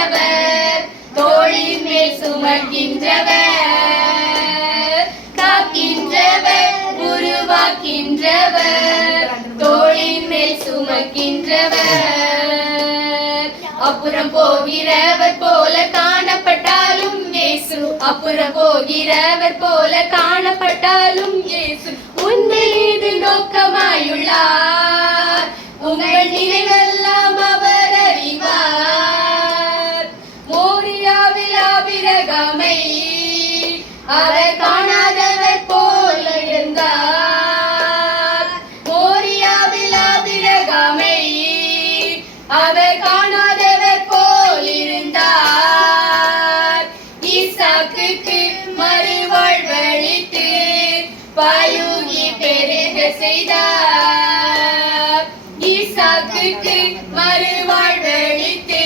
காக்கின்றவர், தோளின் மேல் சுமக்கின்றவர், காக்கின்றவர், உருவாக்கின்றவர், தோளின் மேல் சுமக்கின்றவர். அப்புறம் போகிறவர் போல காணப்பட்டாலும் இயேசு, அப்புறம் போகிறவர் போல காணப்பட்டாலும் இயேசு உங்கள் மீது நோக்கமாயுள்ளார். உங்கள் நினைவெல்லாம் அவர் அறிவார். மோரியாவில் ஆபிரகாமை அவர் காணாதவர் போல இருந்தார். மோரியாவில் ஆபிரகாமை அவர் காணாதவர் போல் இருந்தார். ஈசாக்குக்கு மறுவாழ்வளித்து பலுகி பெருக செய்தார். ஈசாக்குக்கு மறுவாழ்வளித்து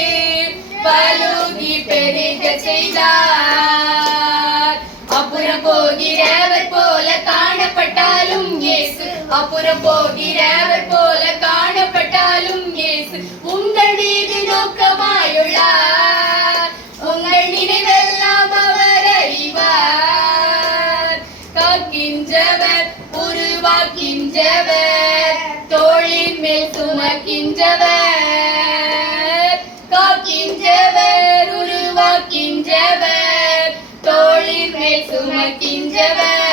பலுகி பெருக செய்தார். அப்புறம் போகிறவர் போல காணப்பட்டாலும் இயேசு, அப்புறம் போகிறவர் போல காணப்பட்டாலும் இயேசு உங்கள் மீது நோக்கமாயுள்ளார். உங்கள் நினைவெல்லாம் அவர் அறிவார். காக்கின்றவர், உருவாக்கின்றவர், தோளின் மேல் சுமக்கின்றவர், காக்கின்றவர், உருவாக்கின்றவர், தோளின் மேல் சுமக்கின்றவர்.